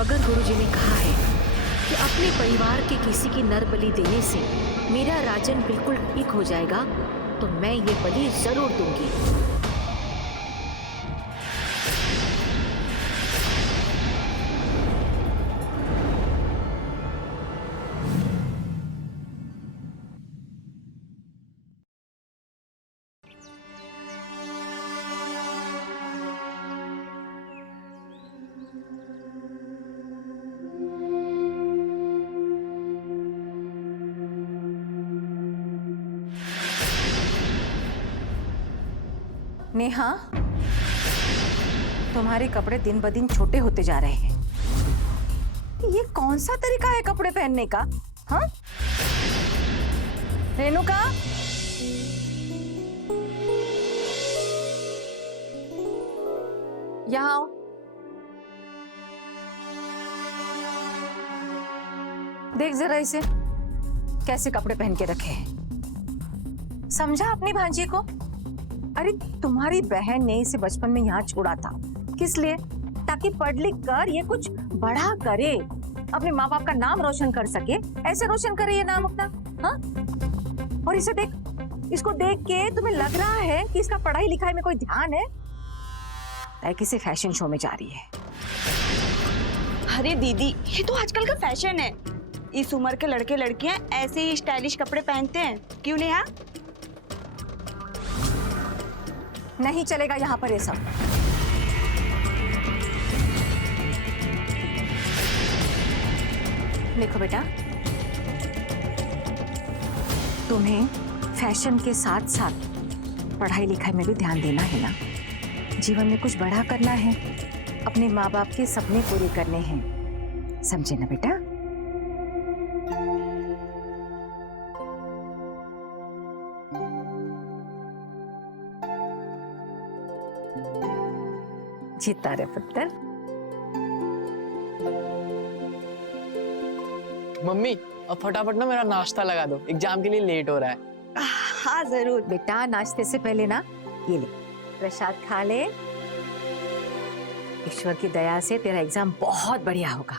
अगर गुरुजी ने कहा है कि अपने परिवार के किसी की नर बलि देने से मेरा राजन बिल्कुल ठीक हो जाएगा, तो मैं ये बलि जरूर दूंगी। नेहा, तुम्हारे कपड़े दिन ब दिन छोटे होते जा रहे हैं। ये कौन सा तरीका है कपड़े पहनने का? हाँ? रेणुका, यहाँ आओ। देख जरा इसे, कैसे कपड़े पहन के रखे हैं। समझा अपनी भांजी को? अरे तुम्हारी बहन ने इसे बचपन में यहाँ छोड़ा था, किस लिए? ताकि पढ़ लिख कर ये कुछ बड़ा करे, अपने माँ बाप का नाम रोशन कर सके। ऐसे रोशन करे ये नाम अपना। हाँ? और इसे देख, इसको देख के तुम्हें लग रहा है कि इसका पढ़ाई लिखाई में कोई ध्यान है? किसी फैशन शो में जा रही है। अरे दीदी, ये तो आजकल का फैशन है। इस उम्र के लड़के लड़कियां ऐसे ही स्टाइलिश कपड़े पहनते हैं, क्यों नहीं? हाँ, नहीं चलेगा यहाँ पर ये सब। देखो बेटा, तुम्हें फैशन के साथ साथ पढ़ाई लिखाई में भी ध्यान देना है ना। जीवन में कुछ बड़ा करना है, अपने माँ बाप के सपने पूरे करने हैं, समझे ना बेटा? जीता रे पुत्र। मम्मी, अब फटाफट ना मेरा नाश्ता लगा दो, एग्जाम के लिए लेट हो रहा है। हाँ जरूर बेटा, नाश्ते से पहले ना ये ले, प्रसाद खा ले। ईश्वर की दया से तेरा एग्जाम बहुत बढ़िया होगा।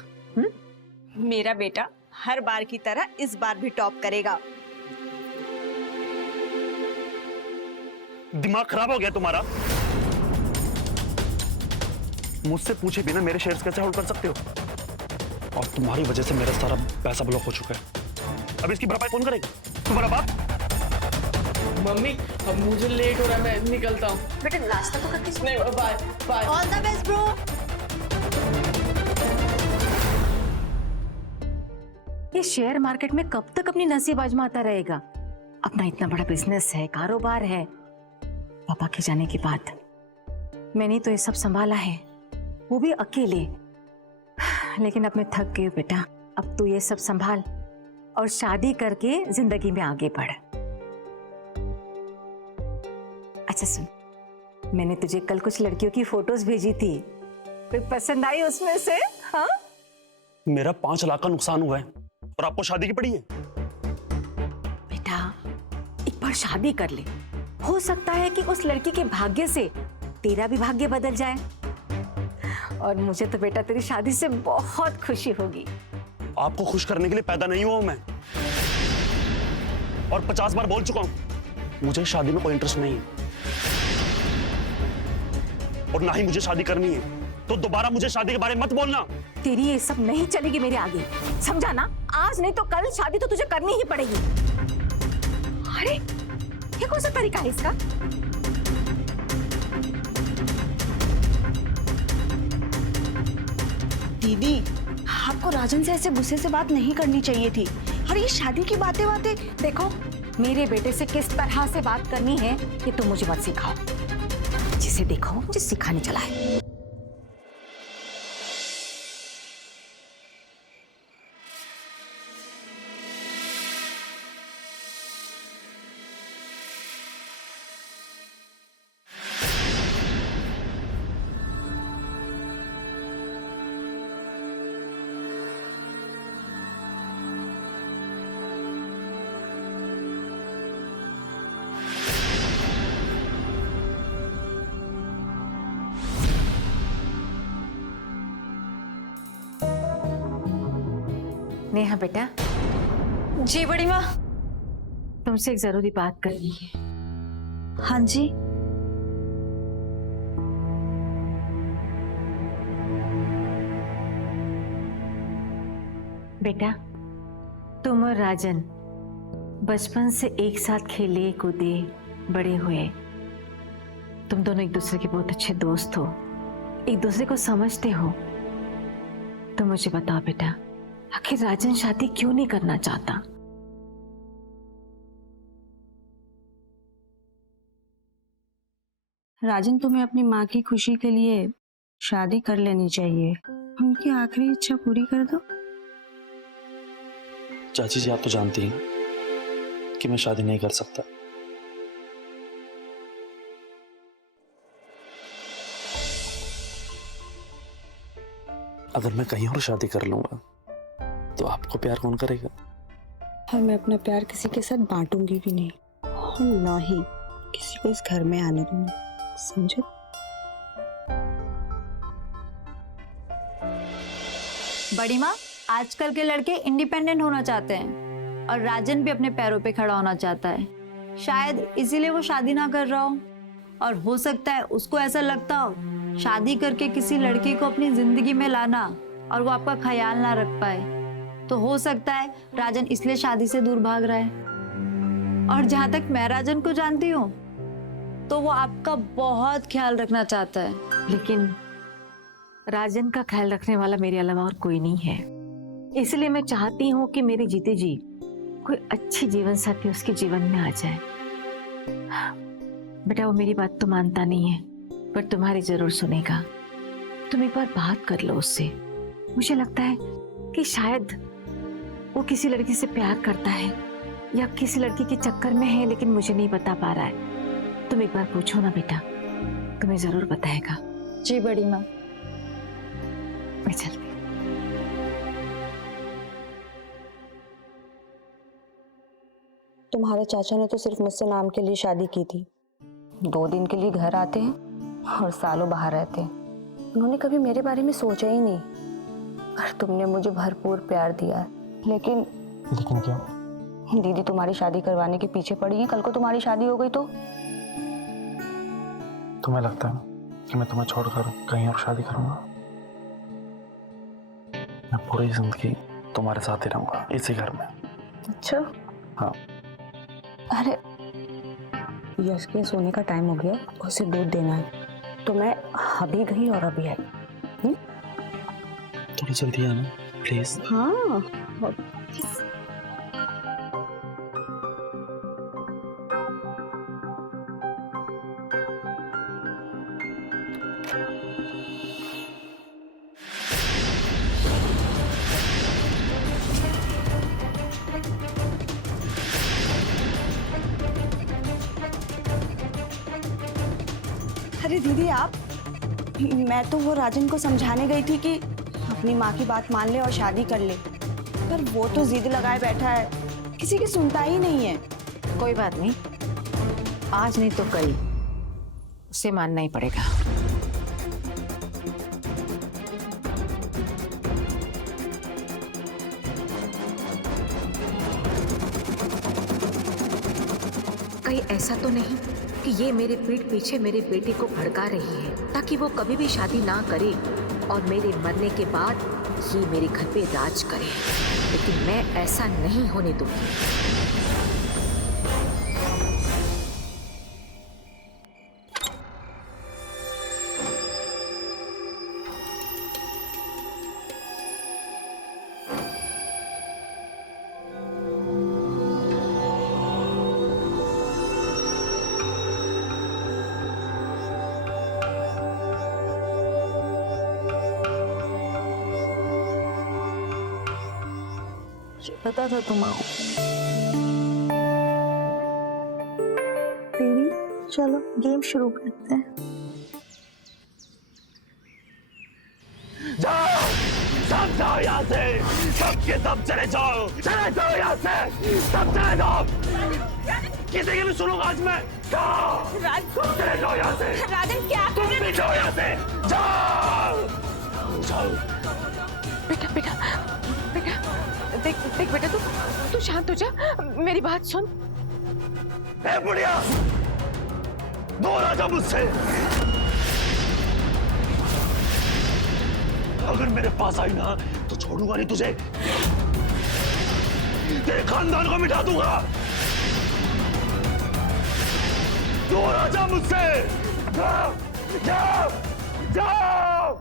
मेरा बेटा हर बार की तरह इस बार भी टॉप करेगा। दिमाग खराब हो गया तुम्हारा? मुझसे पूछे बिना मेरे शेयर्स कैसे होल्ड कर सकते हो? और तुम्हारी वजह से मेरा सारा पैसा ब्लॉक हो चुका है। अब इसकी भरपाई कौन करेगा? तुम्हारा बाप? मम्मी, अब मुझे लेट हो रहा है, मैं निकलता हूँ। बेटा नाश्ता तो करके नहीं, bye bye. All the best bro. ये शेयर मार्केट में कब तक अपनी नसीब आजमाता रहेगा? अपना इतना बड़ा बिजनेस है, कारोबार है। पापा के जाने के बाद मैंने तो ये सब संभाला है, वो भी अकेले। लेकिन अब मैं थक गई हूँ बेटा। अब तू ये सब संभाल और शादी करके जिंदगी में आगे बढ़। अच्छा सुन, मैंने तुझे कल कुछ लड़कियों की फोटोज भेजी थी, कोई पसंद आई उसमें से? हाँ? मेरा 5 लाख का नुकसान हुआ है और आपको शादी की पड़ी है। बेटा एक बार शादी कर ले, हो सकता है कि उस लड़की के भाग्य से तेरा भी भाग्य बदल जाए। और मुझे तो बेटा तेरी शादी से बहुत खुशी होगी। आपको खुश करने के लिए पैदा नहीं हुआ हूं मैं, और 50 बार बोल चुका हूं, मुझे शादी में कोई इंटरेस्ट नहीं है और ना ही मुझे शादी करनी है। तो दोबारा मुझे शादी के बारे में मत बोलना। तेरी ये सब नहीं चलेगी मेरे आगे, समझा ना? आज नहीं तो कल शादी तो तुझे करनी ही पड़ेगी। अरे ये कौन सा तरीका है इसका? दीदी, आपको राजन से ऐसे गुस्से से बात नहीं करनी चाहिए थी। और ये शादी की बातें देखो, मेरे बेटे से किस तरह से बात करनी है ये तुम मुझे मत सिखाओ। जिसे देखो मुझे सिखाने चला है। नेहा बेटा, जी बड़ी माँ। तुमसे एक जरूरी बात करनी है। हाँ जी। बेटा, तुम और राजन बचपन से एक साथ खेले कूदे बड़े हुए। तुम दोनों एक दूसरे के बहुत अच्छे दोस्त हो, एक दूसरे को समझते हो। तो मुझे बताओ बेटा, आखिर राजन शादी क्यों नहीं करना चाहता? राजन, तुम्हें अपनी माँ की खुशी के लिए शादी कर लेनी चाहिए। उनकी आखिरी इच्छा पूरी कर दो। चाची जी, आप तो जानती हैं कि मैं शादी नहीं कर सकता। अगर मैं कहीं और शादी कर लूंगा तो आपको प्यार कौन करेगा? और मैं अपना प्यार किसी के साथ बांटूंगी भी नहीं, और ना ही किसी को इस घर में आने दूंगी, समझे? बड़ी माँ, आजकल के लड़के इंडिपेंडेंट होना चाहते हैं और राजन भी अपने पैरों पे खड़ा होना चाहता है। शायद इसीलिए वो शादी ना कर रहा हो, और हो सकता है उसको ऐसा लगता हो शादी करके किसी लड़की को अपनी जिंदगी में लाना और वो आपका ख्याल ना रख पाए। तो हो सकता है राजन इसलिए शादी से दूर भाग रहा है। और जहां तक मैं राजन को जानती हूँ तो वो आपका बहुत ख्याल रखना चाहता है। लेकिन राजन का ख्याल रखने वाला मेरे अलावा और कोई नहीं है, इसलिए मैं चाहती हूँ कि मेरे जीते जी कोई अच्छी जीवन साथी उसके जीवन में आ जाए। बेटा, वो मेरी बात तो मानता नहीं है, पर तुम्हारी जरूर सुनेगा। तुम एक बार बात कर लो उससे। मुझे लगता है कि शायद वो किसी लड़की से प्यार करता है या किसी लड़की के चक्कर में है, लेकिन मुझे नहीं बता पा रहा है। तुम एक बार पूछो ना बेटा, तुम्हें जरूर बताएगा। जी बड़ी माँ। मैं चलती। तुम्हारे चाचा ने तो सिर्फ मुझसे नाम के लिए शादी की थी। 2 दिन के लिए घर आते हैं और सालों बाहर रहते हैं। उन्होंने कभी मेरे बारे में सोचा ही नहीं। और तुमने मुझे भरपूर प्यार दिया, लेकिन क्या? दीदी तुम्हारी शादी करवाने के पीछे पड़ी है। कल को तुम्हारी शादी हो गई तो? तुम्हें लगता है कि मैं तुम्हें छोड़कर कहीं और शादी करूंगा? मैं पूरी जिंदगी तुम्हारे साथ ही रहूंगा, इसी घर में। अच्छा। हाँ। अरे यश के सोने का टाइम हो गया, उसे दूध देना है, तो मैं अभी गई और अभी आई। थोड़ी जल्दी आना प्लीज। हाँ। अरे दीदी आप, मैं तो वो राजन को समझाने गई थी कि अपनी माँ की बात मान ले और शादी कर ले, पर वो तो जिद लगाए बैठा है, किसी की सुनता ही नहीं है। कोई बात नहीं, आज नहीं तो कल उसे मानना ही पड़ेगा। कहीं ऐसा तो नहीं कि ये मेरे पीठ पीछे मेरे बेटे को भड़का रही है ताकि वो कभी भी शादी ना करे और मेरे मरने के बाद ये मेरे घर पे राज करे। लेकिन मैं ऐसा नहीं होने दूंगी। पता था तुम आओ। दीदी चलो गेम शुरू करते हैं। जाओ, सब जाओ यहाँ से, सब के सब चले जाओ यहाँ से, सब चले जाओ। किसी की भी सुनूंगा आज मैं। जाओ, सब चले जाओ यहाँ से। राजन क्या तुम भी जाओ यहाँ से, जाओ जाओ। बेटा बेटा देख देख बेटा, तू शांत हो जा, मेरी बात सुन। ए बुढ़िया, दूर आ जा मुझसे। अगर मेरे पास आई ना तो छोड़ूंगा नहीं तुझे, तेरे खानदान को मिटा दूंगा। दूर आ जा मुझसे। जाओ जाओ जाओ।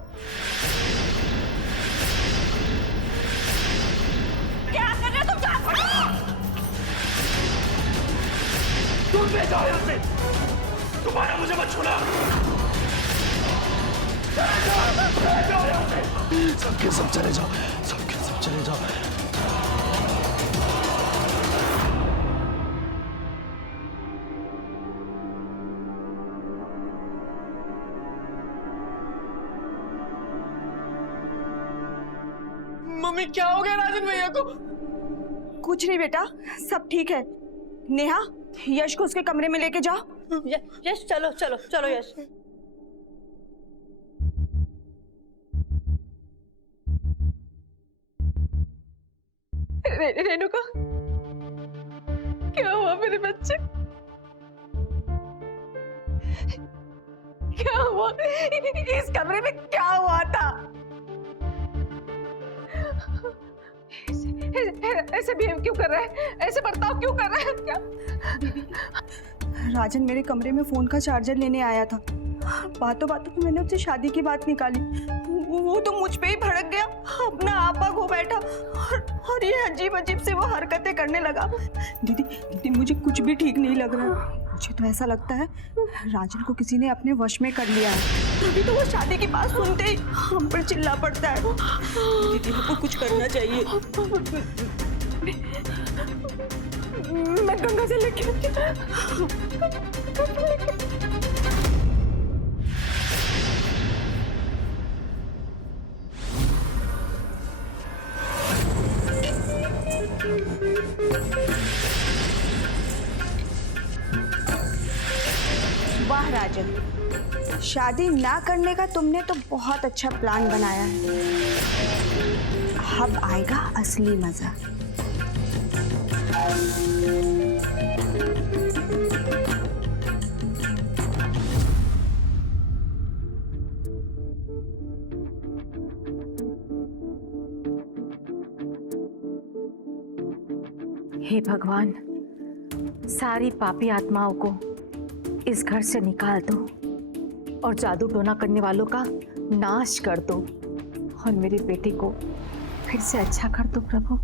क्या कर रहे तुम? तुम भी जाओ यहाँ से, तुम्हारा मुझे मत छूना। चले जाओ यहाँ से, सबके सब चले जाओ, सबके सब चले जाओ। मम्मी क्या हो गया राजन भैया को? कुछ नहीं बेटा, सब ठीक है। नेहा, यश को उसके कमरे में लेके जाओ। यश चलो चलो चलो यश। रेणुका, क्या हुआ मेरे बच्चे? क्या हुआ? इस कमरे में क्या हुआ था? ऐसे बिहेव क्यों कर रहा है? ऐसे बर्ताव क्यों कर रहा है? क्या? राजन मेरे कमरे में फोन का चार्जर लेने आया था। बातों बातों में मैंने उससे शादी की बात निकाली। वो तो मुझ पे ही भड़क गया, अपना आपा खो बैठा और ये अजीब अजीब से वो हरकतें करने लगा। दीदी मुझे कुछ भी ठीक नहीं लग रहा। मुझे तो ऐसा लगता है राजन को किसी ने अपने वश में कर लिया है। तभी तो वो शादी की बात सुनते ही हम पर चिल्ला पड़ता है। दीदी को कुछ करना चाहिए। मैं गंगा से लेके वाह राजन, शादी ना करने का तुमने तो बहुत अच्छा प्लान बनाया है। अब आएगा असली मजा। हे भगवान, सारी पापी आत्माओं को इस घर से निकाल दो और जादू टोना करने वालों का नाश कर दो और मेरी बेटी को फिर से अच्छा कर दो प्रभु।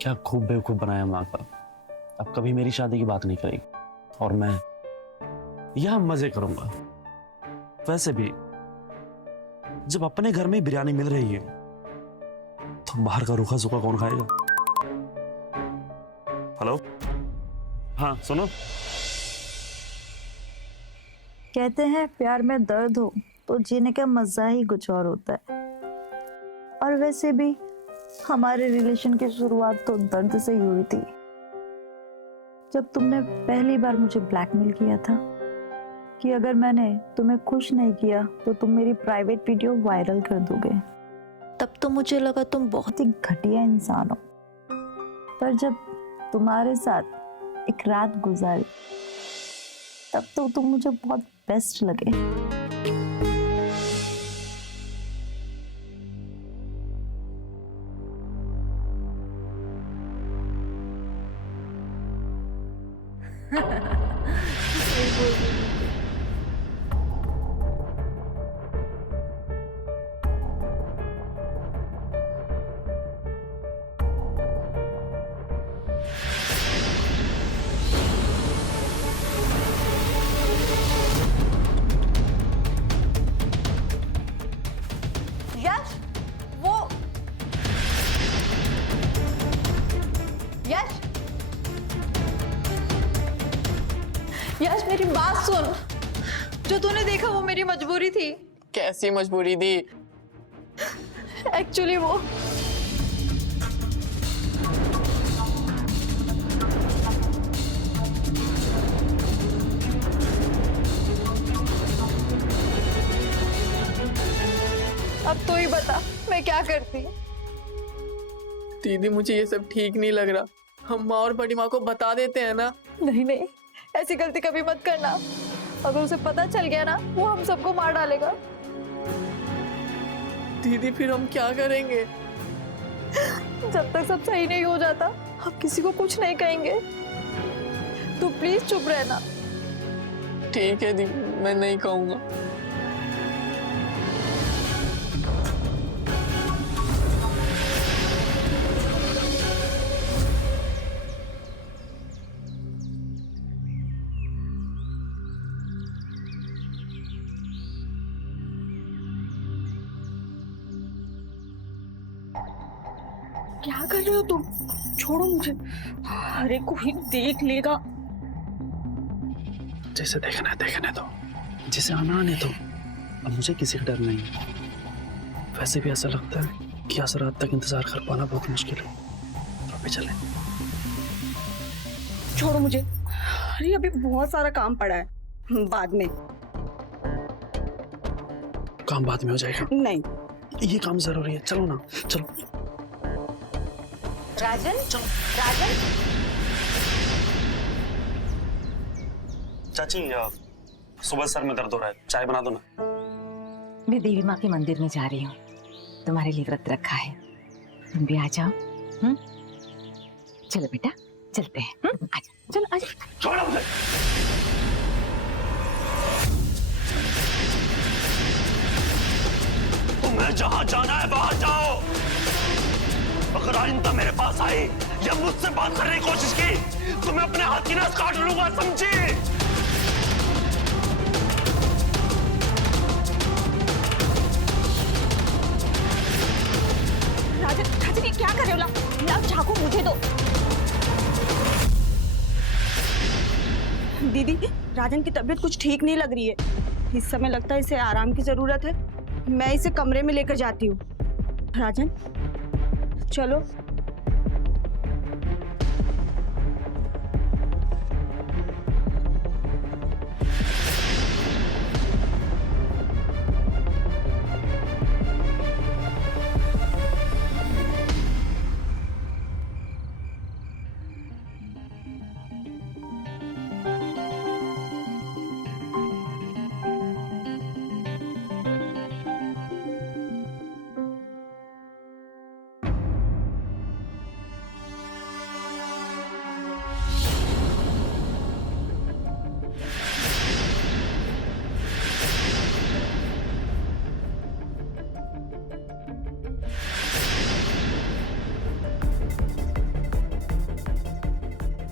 क्या खूब बेवकूफ बनाया माँ का। अब कभी मेरी शादी की बात नहीं करेगी और मैं यहां मजे करूंगा। वैसे भी जब अपने घर में बिरयानी मिल रही है तो बाहर का रूखा सूखा कौन खाएगा। हेलो, हाँ सुनो। कहते हैं प्यार में दर्द हो तो जीने का मजा ही कुछ और होता है। और वैसे भी हमारे रिलेशन की शुरुआत तो दर्द से ही हुई थी, जब तुमने पहली बार मुझे ब्लैकमेल किया था कि अगर मैंने तुम्हें खुश नहीं किया तो तुम मेरी प्राइवेट वीडियो वायरल कर दोगे। तब तो मुझे लगा तुम बहुत ही घटिया इंसान हो, पर जब तुम्हारे साथ एक रात गुजारी तब तो तुम मुझे बहुत बेस्ट लगे। यश, वो यश, यश मेरी बात सुन, जो तूने देखा वो मेरी मजबूरी थी। कैसी मजबूरी थी? एक्चुअली वो अब तो ही बता मैं क्या करती। दीदी मुझे ये सब ठीक नहीं लग रहा, हम माँ और बड़ी माँ को बता देते हैं ना। नहीं नहीं, ऐसी गलती कभी मत करना। अगर उसे पता चल गया ना, वो हम सबको मार डालेगा। दीदी फिर हम क्या करेंगे? जब तक सब सही नहीं हो जाता हम किसी को कुछ नहीं कहेंगे। तू प्लीज चुप रहना। ठीक है दीदी, मैं नहीं कहूँगा। क्या कर रहे हो तुम? छोड़ो मुझे। अरे कोई देख लेगा। जैसे देखना है देखने दो, जिसे आना आने दो। अब मुझे किसी का डर नहीं है। वैसे भी ऐसा लगता है कि आज रात तक इंतजार कर पाना बहुत मुश्किल है। तो अभी चले। छोड़ो मुझे। अरे अभी बहुत सारा काम पड़ा है, बाद में। काम बाद में हो जाएगा। नहीं, ये काम जरूरी है। चलो ना, चलो। राजन, राजन, चाची, सुबह सर में दर्द हो रहा है, चाय बना दो ना। मैं देवी माँ के मंदिर में जा रही हूँ, तुम्हारे लिए व्रत रखा है, तुम भी आ जाओ। चलो बेटा, चलते हैं। आजा, चलो आजा। छोड़ो मुझे। तुम्हें जहां जाना है वहां जाओ। अगर आइंदा मेरे पास आई या मुझसे बात करने की कोशिश की तो मैं अपने हाथ की नस काट लूंगा, समझी? राजन, राजन ये क्या कर रहे हो? लाओ चाकू मुझे दो। दीदी, राजन की तबीयत कुछ ठीक नहीं लग रही है। इस समय लगता है इसे आराम की जरूरत है। मैं इसे कमरे में लेकर जाती हूँ। राजन, चलो।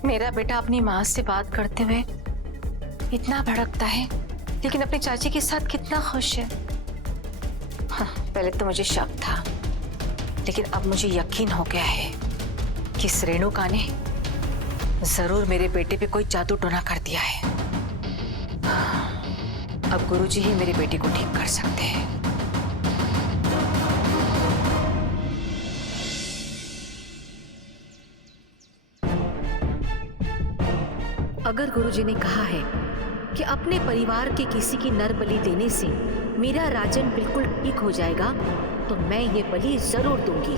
मेरा बेटा अपनी माँ से बात करते हुए इतना भड़कता है, लेकिन अपनी चाची के साथ कितना खुश है। हाँ, पहले तो मुझे शक था, लेकिन अब मुझे यकीन हो गया है कि इस रेणुका ने जरूर मेरे बेटे पे कोई जादू टोना कर दिया है। अब गुरुजी ही मेरे बेटे को ठीक कर सकते हैं। अगर गुरुजी ने कहा है कि अपने परिवार के किसी की नर बलि देने से मेरा राजन बिल्कुल ठीक हो जाएगा, तो मैं ये बलि जरूर दूंगी।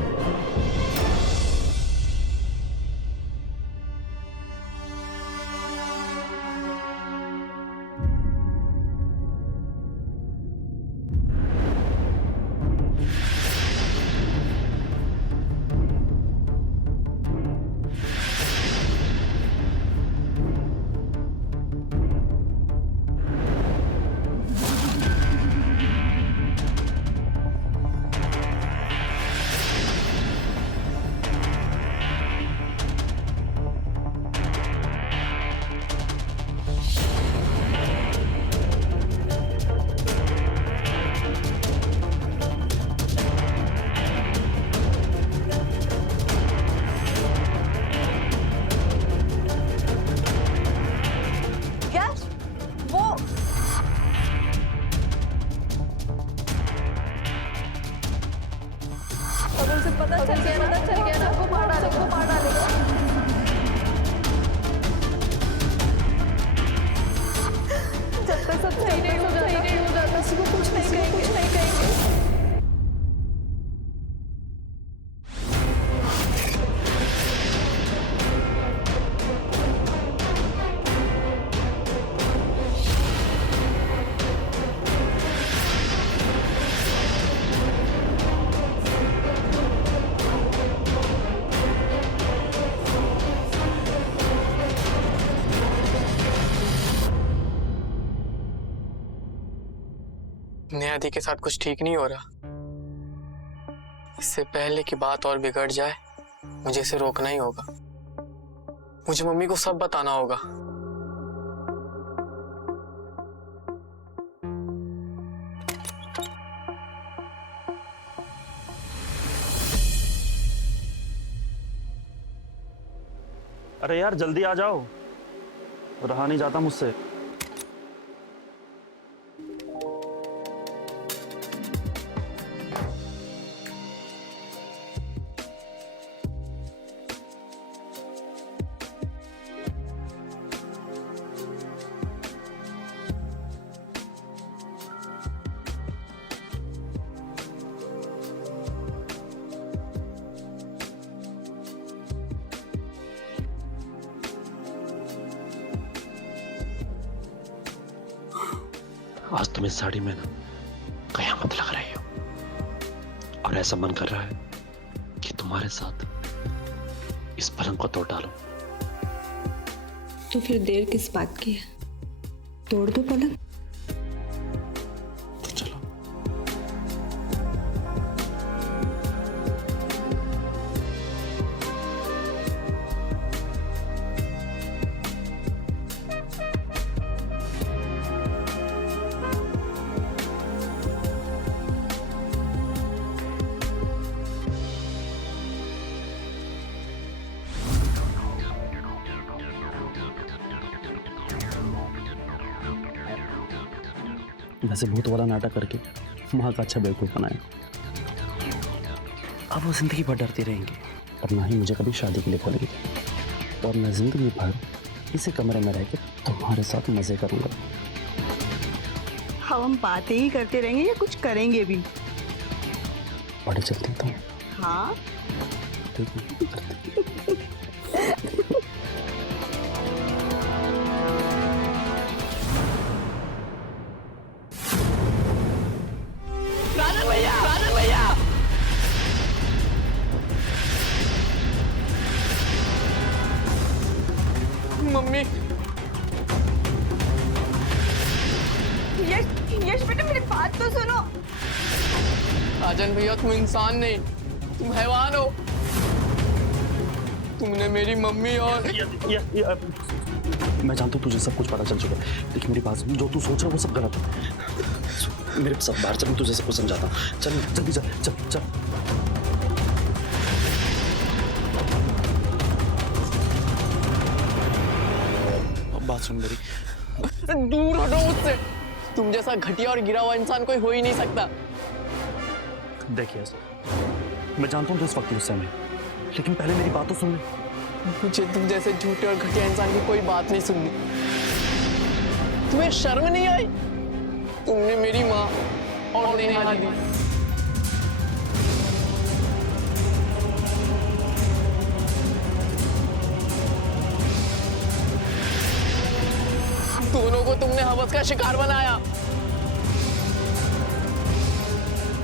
नियति के साथ कुछ ठीक नहीं हो रहा। इससे पहले कि बात और बिगड़ जाए, मुझे इसे रोकना ही होगा। मुझे मम्मी को सब बताना होगा। अरे यार जल्दी आ जाओ, रहा नहीं जाता मुझसे। आज तुम इस साड़ी में ना कयामत लग रही हो, और ऐसा मन कर रहा है कि तुम्हारे साथ इस पलंग को तोड़ डालो। तो फिर देर किस बात की है, तोड़ दो पलंग। तो चलो। वैसे भूत वाला नाटक करके माँ का अच्छा बेवकूफ बनाया। अब वो जिंदगी भर डरती रहेंगी और ना ही मुझे कभी शादी के लिए खोलेंगे, और मैं जिंदगी भर इसी कमरे में रहकर तुम्हारे साथ मजे करूंगा। हम बातें ही करते रहेंगे या कुछ करेंगे भी? बड़ी चलती तो हाँ ठीक है। मम्मी, यश बेटा मेरी बात तो सुनो। राजन भैया तुम इंसान नहीं, तुम हैवान हो। तुमने मेरी मम्मी और मैं जानता हूँ तुझे सब कुछ पता चल चुका है, लेकिन मेरी बात सुन, जो तू सोच रहा है वो सब गलत है। मेरे सब बाहर चल, मैं तुझे सब कुछ समझाता हूँ। चल जल्दी चल चल चल। बात सुन मेरी, दूर हटो मुझसे। तुम जैसा घटिया और गिरा हुआ इंसान कोई हो ही नहीं सकता। देखिए मैं जानता हूँ तू इस वक्त गुस्से में, लेकिन पहले मेरी बात तो सुन ले। मुझे तुम जैसे झूठे और घटिया इंसान की कोई बात नहीं सुननी। तुम्हें शर्म नहीं आई? तुमने मेरी माँ और नेहा दी बंदोबस्त का शिकार बनाया।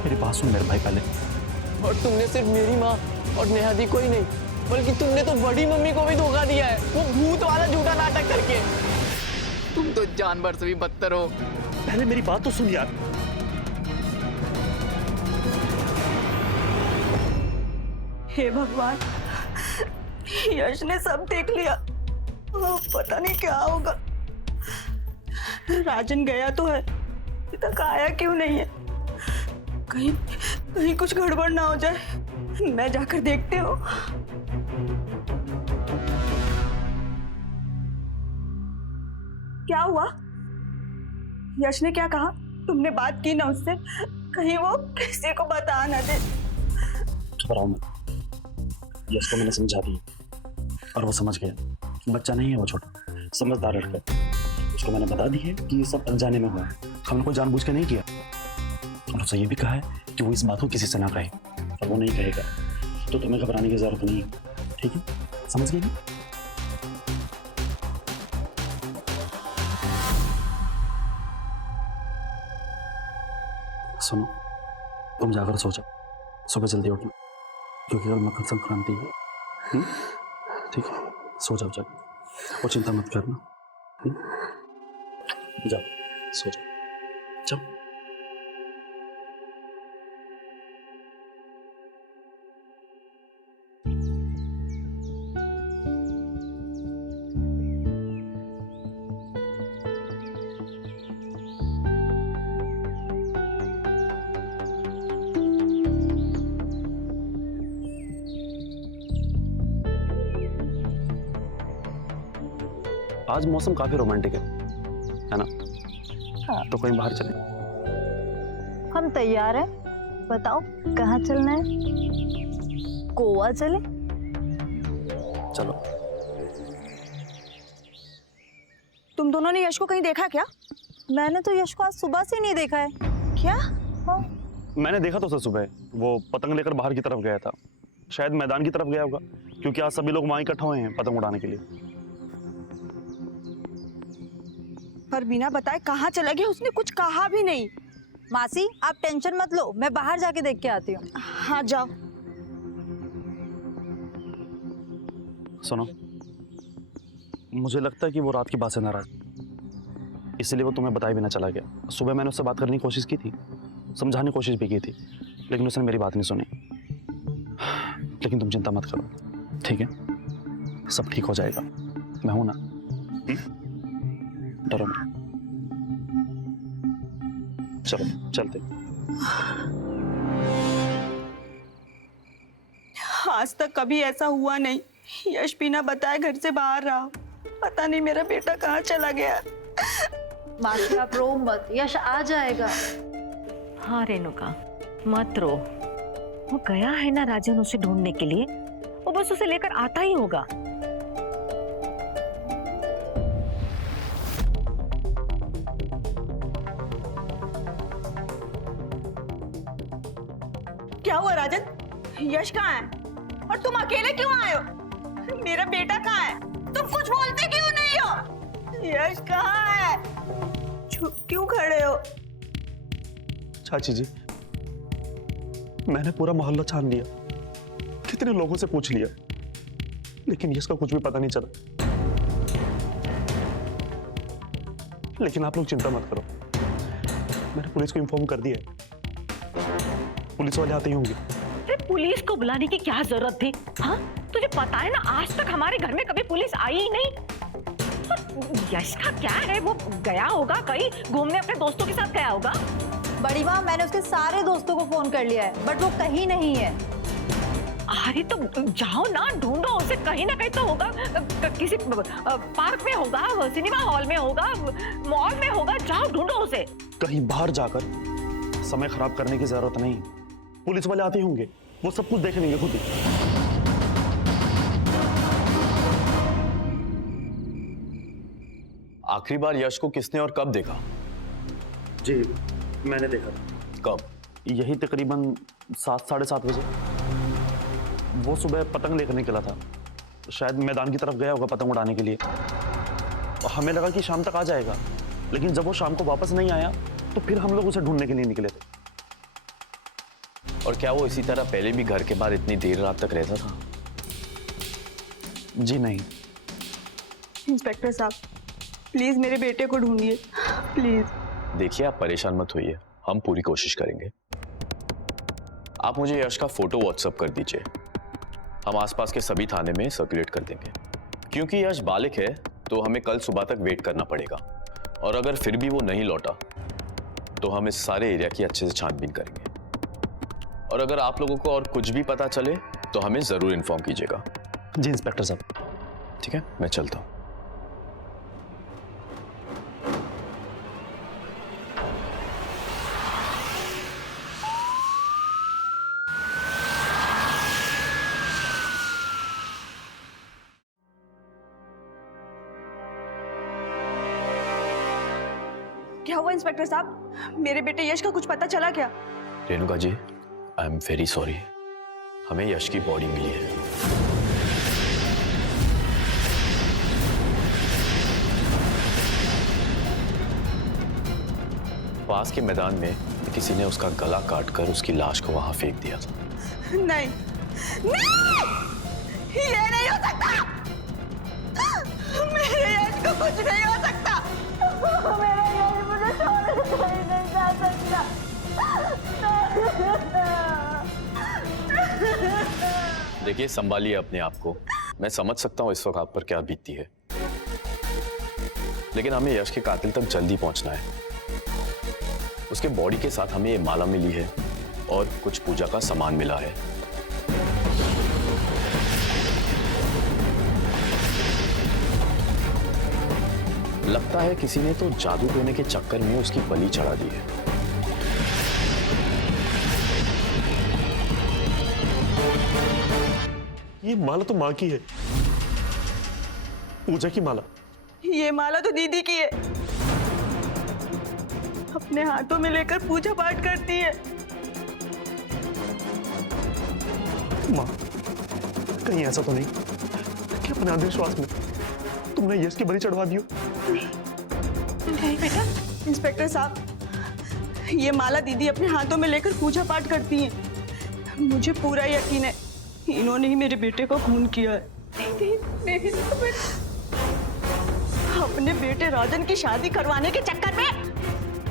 मेरी बात सुन मेरे भाई पहले। और तुमने सिर्फ मेरी माँ और नेहा दी को ही नहीं, बल्कि तुमने तो बड़ी मम्मी को भी धोखा दिया है, वो भूत वाला झूठा नाटक करके। तुम तो जानवर से भी बदतर हो। पहले मेरी बात तो सुन यार। हे भगवान, यश ने सब देख लिया। अब पता नहीं क्या होगा। राजन गया तो है, अभी तक आया क्यों नहीं है? कहीं कहीं कुछ गड़बड़ ना हो जाए। मैं जाकर देखती हूँ। क्या हुआ? यश ने क्या कहा? तुमने बात की ना उससे? कहीं वो किसी को बता ना दे। घबराओ मत, यश को मैंने समझा दिया और वो समझ गया। बच्चा नहीं है वो, छोटा समझदार लड़का। उसको मैंने बता दी है कि ये सब अनजाने में हुआ है, हमने कोई जानबूझ के नहीं किया। और उससे ये भी कहा है कि वो इस बात को किसी से ना कहे, और वो नहीं कहेगा तो तुम्हें घबराने की जरूरत नहीं है, ठीक है? समझ गई ना? सुनो, तुम जाकर सो जाओ, सुबह जल्दी उठना, क्योंकि कल मकर संक्रांति है। ठीक है, सो जाओ जाकर, और चिंता मत करना। जाओ सो जाओ, जाओ। आज मौसम काफी रोमांटिक है ना? हाँ। तो कहीं बाहर चले? हम तैयार हैं, बताओ कहाँ चलना है? गोवा चले? चलो। तुम दोनों ने यश को कहीं देखा क्या? मैंने तो यश को आज सुबह से नहीं देखा है। क्या? हाँ। मैंने देखा तो उसे सुबह, वो पतंग लेकर बाहर की तरफ गया था, शायद मैदान की तरफ गया होगा, क्योंकि आज सभी लोग वहां इकट्ठा हुए हैं पतंग उड़ाने के लिए। पर बिना बताए कहाँ चला गया? उसने कुछ कहा भी नहीं। मासी आप टेंशन मत लो, मैं बाहर जाके देख के आती हूँ। हाँ जाओ। सुनो, मुझे लगता है कि वो रात की बात से नाराज, इसलिए वो तुम्हें बताए बिना चला गया। सुबह मैंने उससे बात करने की कोशिश की थी, समझाने की कोशिश भी की थी, लेकिन उसने मेरी बात नहीं सुनी। लेकिन तुम चिंता मत करो, ठीक है? सब ठीक हो जाएगा, मैं हूं ना। डरो मत। चलो चलते। आज तक कभी ऐसा हुआ नहीं, यश बिना बताए घर से बाहर रहा। पता नहीं मेरा बेटा कहाँ चला गया। मासी आप रो मत, यश आ जाएगा। हाँ रेणुका, मत रो। वो गया है ना राजन उसे ढूंढने के लिए, वो बस उसे लेकर आता ही होगा। क्या हुआ राजन? यश कहाँ है? और तुम अकेले क्यों आए हो? मेरा बेटा कहाँ है? तुम कुछ बोलते क्यों नहीं हो? यश कहाँ है? चुप क्यों खड़े हो? चाची जी, मैंने पूरा मोहल्ला छान लिया, कितने लोगों से पूछ लिया, लेकिन यश का कुछ भी पता नहीं चला। लेकिन आप लोग चिंता मत करो, मैंने पुलिस को इन्फॉर्म कर दिया है, पुलिस वाले आते ही होंगे। अरे पुलिस को बुलाने की क्या जरूरत थी? हाँ, तुझे पता है ना आज तक हमारे घर में कभी पुलिस आई ही नहीं। यश का क्या है, वो गया होगा कहीं घूमने, अपने दोस्तों के साथ गया होगा। बड़ी माँ मैंने उसके सारे दोस्तों को फोन कर लिया है, बट वो कहीं नहीं है। अरे तो जाओ ना, ढूंढो उसे, कहीं ना कहीं तो होगा, किसी पार्क में होगा, सिनेमा हॉल में होगा, मॉल में होगा, जाओ ढूंढो उसे। कहीं बाहर जाकर समय खराब करने की जरूरत नहीं, पुलिस वाले आते होंगे, वो सब कुछ देख लेंगे खुद ही। आखिरी बार यश को किसने और कब देखा? जी मैंने देखा था। कब? यही तकरीबन 7 साढ़े 7 बजे। वो सुबह पतंग लेकर निकला था, शायद मैदान की तरफ गया होगा पतंग उड़ाने के लिए। हमें लगा कि शाम तक आ जाएगा, लेकिन जब वो शाम को वापस नहीं आया तो फिर हम लोग उसे ढूंढने के लिए निकले थे। और क्या वो इसी तरह पहले भी घर के बाहर इतनी देर रात तक रहता था? जी नहीं। इंस्पेक्टर साहब, प्लीज मेरे बेटे को ढूंढिए, प्लीज। देखिए, आप परेशान मत होइए, हम पूरी कोशिश करेंगे। आप मुझे यश का फोटो व्हाट्सएप कर दीजिए, हम आसपास के सभी थाने में सर्कुलेट कर देंगे। क्योंकि यश बालिग है तो हमें कल सुबह तक वेट करना पड़ेगा, और अगर फिर भी वो नहीं लौटा तो हम इस सारे एरिया की अच्छे से छानबीन करेंगे। और अगर आप लोगों को और कुछ भी पता चले तो हमें जरूर इन्फॉर्म कीजिएगा। जी इंस्पेक्टर साहब। ठीक है, मैं चलता हूं। क्या हुआ इंस्पेक्टर साहब? मेरे बेटे यश का कुछ पता चला क्या? Renuka ji, I am very sorry, हमें यश की बॉडी मिली है। पास के मैदान में किसी ने उसका गला काटकर उसकी लाश को वहां फेंक दिया था। नहीं, नहीं! ये नहीं हो सकता। मेरे यश को कुछ नहीं हो सकता। मेरा यश मुझे छोड़ कहीं नहीं जा सकता। देखिए, संभालिए अपने आप को। मैं समझ सकता हूँ इस वक्त आप पर क्या बीतती है, लेकिन हमें यश के कातिल तक जल्दी पहुंचना है। उसके बॉडी के साथ हमें ये माला मिली है और कुछ पूजा का सामान मिला है। लगता है किसी ने तो जादू टोने के चक्कर में उसकी बलि चढ़ा दी है। ये माला तो माँ की है, पूजा की माला। ये माला तो दीदी की है, अपने हाथों में लेकर पूजा पाठ करती है। माँ, कहीं ऐसा तो नहीं कि अपने अंधविश्वास में तुमने यश की बलि चढ़वा दी हो? नहीं बेटा। इंस्पेक्टर साहब, ये माला दीदी अपने हाथों में लेकर पूजा पाठ करती है। मुझे पूरा यकीन है इन्होंने ही मेरे बेटे को खून किया है। नहीं, अपने बेटे राजन की शादी करवाने के चक्कर में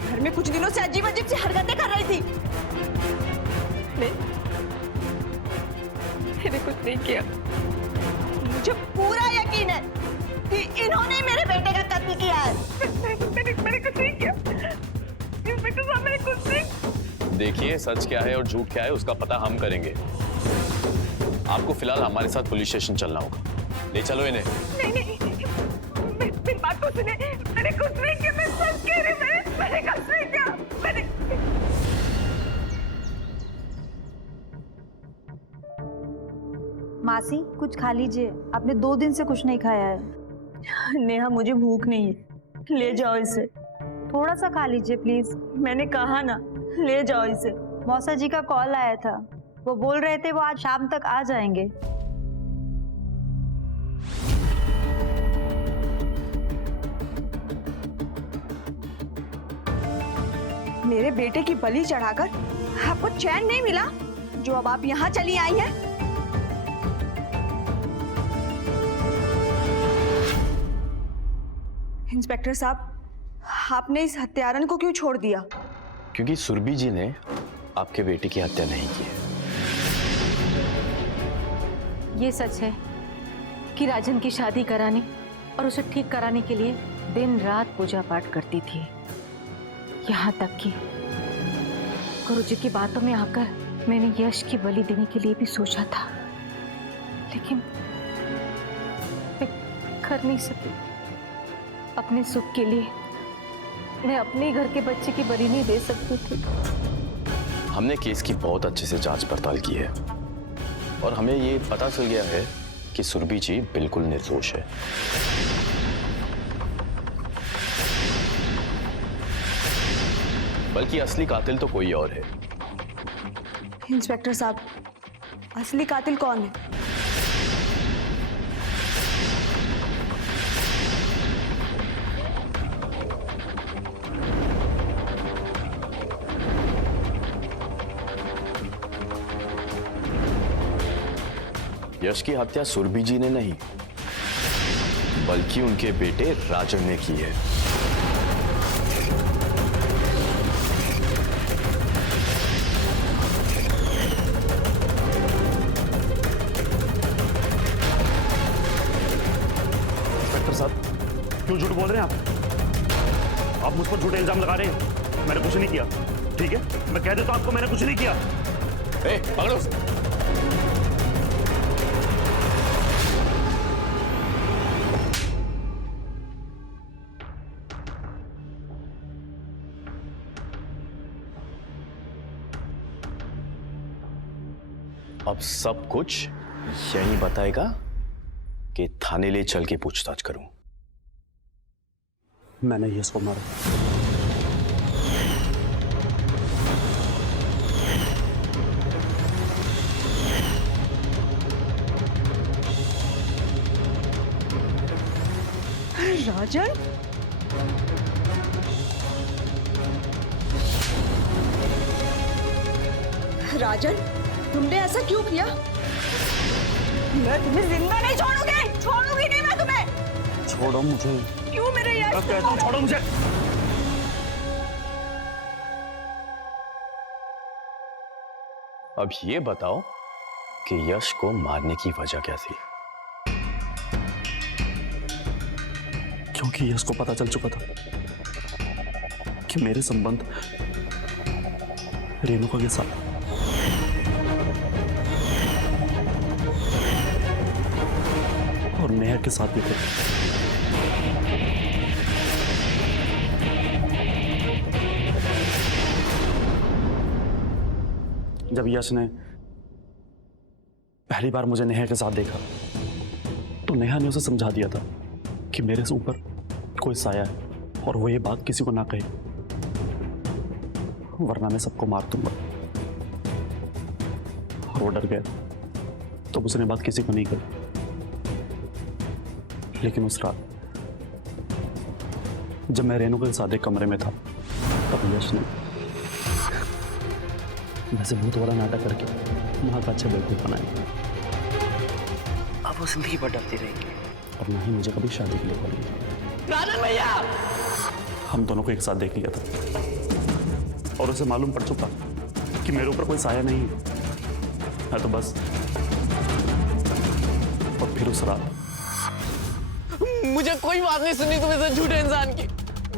घर में कुछ दिनों से अजीब अजीब सी हरकतें कर रही थी। मैंने कुछ नहीं किया। मुझे पूरा यकीन है कि इन्होंने मेरे बेटे का कत्ल किया है। मैंने कुछ नहीं किया। इंस्पेक्टर साहब, मैंने कुछ नहीं। देखिए, सच क्या है और झूठ क्या है उसका पता हम करेंगे। आपको फिलहाल हमारे साथ पुलिस स्टेशन चलना होगा। ले चलो इन्हें। नहीं, मेरी बात को सुने। मैंने कुछ नहीं किया, मैं सच कह रही हूँ। मैंने कुछ नहीं किया। मासी, कुछ खा लीजिए, आपने 2 दिन से कुछ नहीं खाया है। नेहा, मुझे भूख नहीं है, ले जाओ इसे। थोड़ा सा खा लीजिए प्लीज। मैंने कहा ना, ले जाओ इसे। मौसा जी का कॉल आया था, वो बोल रहे थे वो आज शाम तक आ जाएंगे। मेरे बेटे की बलि चढ़ाकर आपको चैन नहीं मिला, जो अब आप यहाँ चली आई हैं? इंस्पेक्टर साहब, आपने इस हत्यारन को क्यों छोड़ दिया? क्योंकि सुरभि जी ने आपके बेटे की हत्या नहीं की है। ये सच है कि राजन की शादी कराने और उसे ठीक कराने के लिए दिन रात पूजा पाठ करती थी। यहाँ तक कि गुरुजी की बातों में आकर मैंने यश की बलि देने के लिए भी सोचा था, लेकिन मैं कर नहीं सकी। अपने सुख के लिए मैं अपने घर के बच्चे की बलि नहीं दे सकती थी। हमने केस की बहुत अच्छे से जांच पड़ताल की है और हमें ये पता चल गया है कि सुरभि जी बिल्कुल निर्दोष है। बल्कि असली कातिल तो कोई और है। इंस्पेक्टर साहब, असली कातिल कौन है? यश की हत्या सुरभि जी ने नहीं, बल्कि उनके बेटे राजन ने की है। इंस्पेक्टर साहब, क्यों झूठ बोल रहे हैं आप मुझ पर झूठे इल्जाम लगा रहे हैं। मैंने कुछ नहीं किया। ठीक है, मैं कह देता हूं आपको, मैंने कुछ नहीं किया। ए, पकड़ो उसे। अब सब कुछ यही बताएगा कि थाने ले चल के पूछताछ करूं। मैंने यश को मारा। राजन, राजन, तुमने ऐसा क्यों किया? मैं तुम्हें जिंदा नहीं छोड़ूंगी, छोड़ूंगी नहीं मैं तुम्हें। छोड़ो मुझे। क्यों मेरे यश मैं कहता हूं छोड़ो मुझे। अब ये बताओ कि यश को मारने की वजह क्या थी? क्योंकि यश को पता चल चुका था कि मेरे संबंध रेणुका के साथ। और नेहा के साथ भी थे। जब यश ने पहली बार मुझे नेहा के साथ देखा तो नेहा ने उसे समझा दिया था कि मेरे से ऊपर कोई साया है और वो ये बात किसी को ना कहे, वरना मैं सबको मार दूंगा। और वो डर गया तो उसने बात किसी को नहीं कही। लेकिन उस रात जब मैं रेणुका के साथ एक कमरे में था तब यश ने वैसे बहुत बड़ा नाटक करके वहां का अच्छा बेवकूफ बनाया। अब वो जिंदगी भर डरती रहेगी। और ना ही मुझे कभी शादी के लिए बोलेंगे। राजन भैया, हम दोनों को एक साथ देख लिया था और उसे मालूम पड़ चुका कि मेरे ऊपर कोई साया नहीं है तो बस। और फिर उस रात मुझे कोई बात नहीं सुननी तुम ऐसे झूठे इंसान की।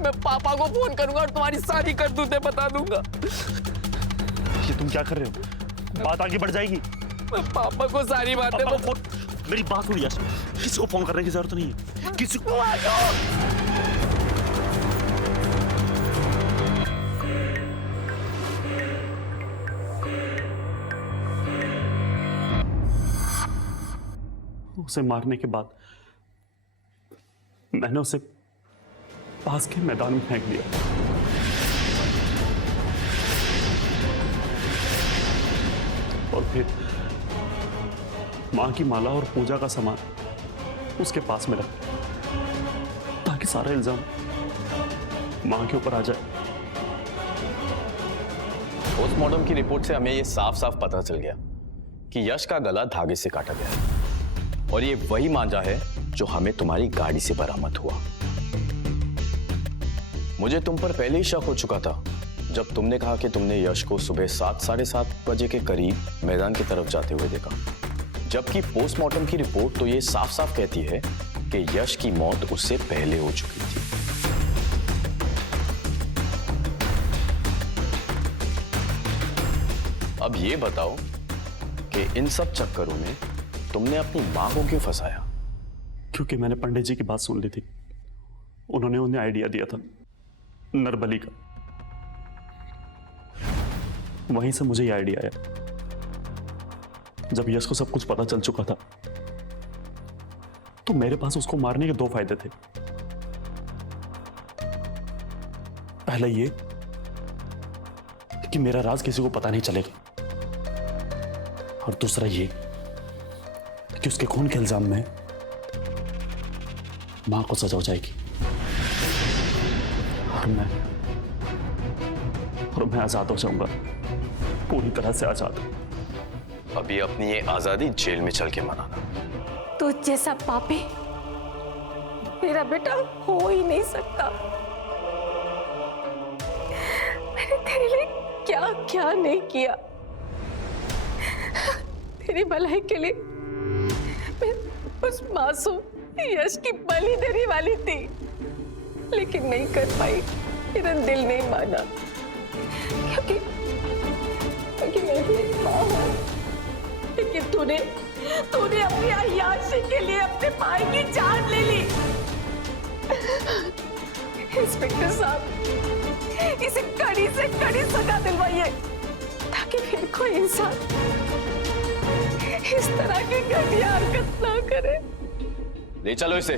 मैं पापा को फोन करूंगा और तुम्हारी सारी करतूतें बता दूंगा। ये तुम क्या कर रहे हो? बात आगे बढ़ जाएगी। मैं पापा को सारी बातें पापा को फोन, मेरी बात सुन यश, किसी को फोन करने की जरूरत नहीं है। किसी को उसे मारने के बाद मैंने उसे पास के मैदान में फेंक दिया। और फिर मां की माला और पूजा का सामान उसके पास में रख ताकि सारा इल्जाम मां के ऊपर आ जाए। पोस्टमार्टम की रिपोर्ट से हमें यह साफ साफ पता चल गया कि यश का गला धागे से काटा गया है और ये वही मांझा है जो हमें तुम्हारी गाड़ी से बरामद हुआ। मुझे तुम पर पहले ही शक हो चुका था जब तुमने कहा कि तुमने यश को सुबह 7, साढ़े 7 बजे के करीब मैदान की तरफ जाते हुए देखा, जबकि पोस्टमार्टम की रिपोर्ट तो ये साफ साफ कहती है कि यश की मौत उससे पहले हो चुकी थी। अब ये बताओ कि इन सब चक्करों में तुमने अपनी मां को क्यों फंसाया? क्योंकि मैंने पंडित जी की बात सुन ली थी। उन्होंने उन्हें आइडिया दिया था नरबली का। वहीं से मुझे यह आइडिया आया। जब यश को सब कुछ पता चल चुका था तो मेरे पास उसको मारने के 2 फायदे थे। पहला ये कि मेरा राज किसी को पता नहीं चलेगा और दूसरा ये कि उसके खून के इल्जाम में मां को सजा हो जाएगी और मैं आजाद हो जाऊंगा, पूरी तरह से आजाद। अभी अपनी ये आजादी जेल में चल के मनाना। तू जैसा पापी मेरा बेटा हो ही नहीं सकता। मैंने तेरे लिए क्या क्या नहीं किया। तेरी भलाई के लिए मैं उस मासूम यश की बलि देने वाली थी, लेकिन नहीं कर पाई। मेरा दिल नहीं माना, क्योंकि मैं भी एक माँ हूँ। लेकिन तूने अपनी अय्याशी के लिए अपने भाई की जान ले ली। इंस्पेक्टर साहब, इसे कड़ी से कड़ी सजा दिलवाइए, ताकि फिर कोई इंसान इस तरह की घटिया हरकत ना करे। ले चलो इसे।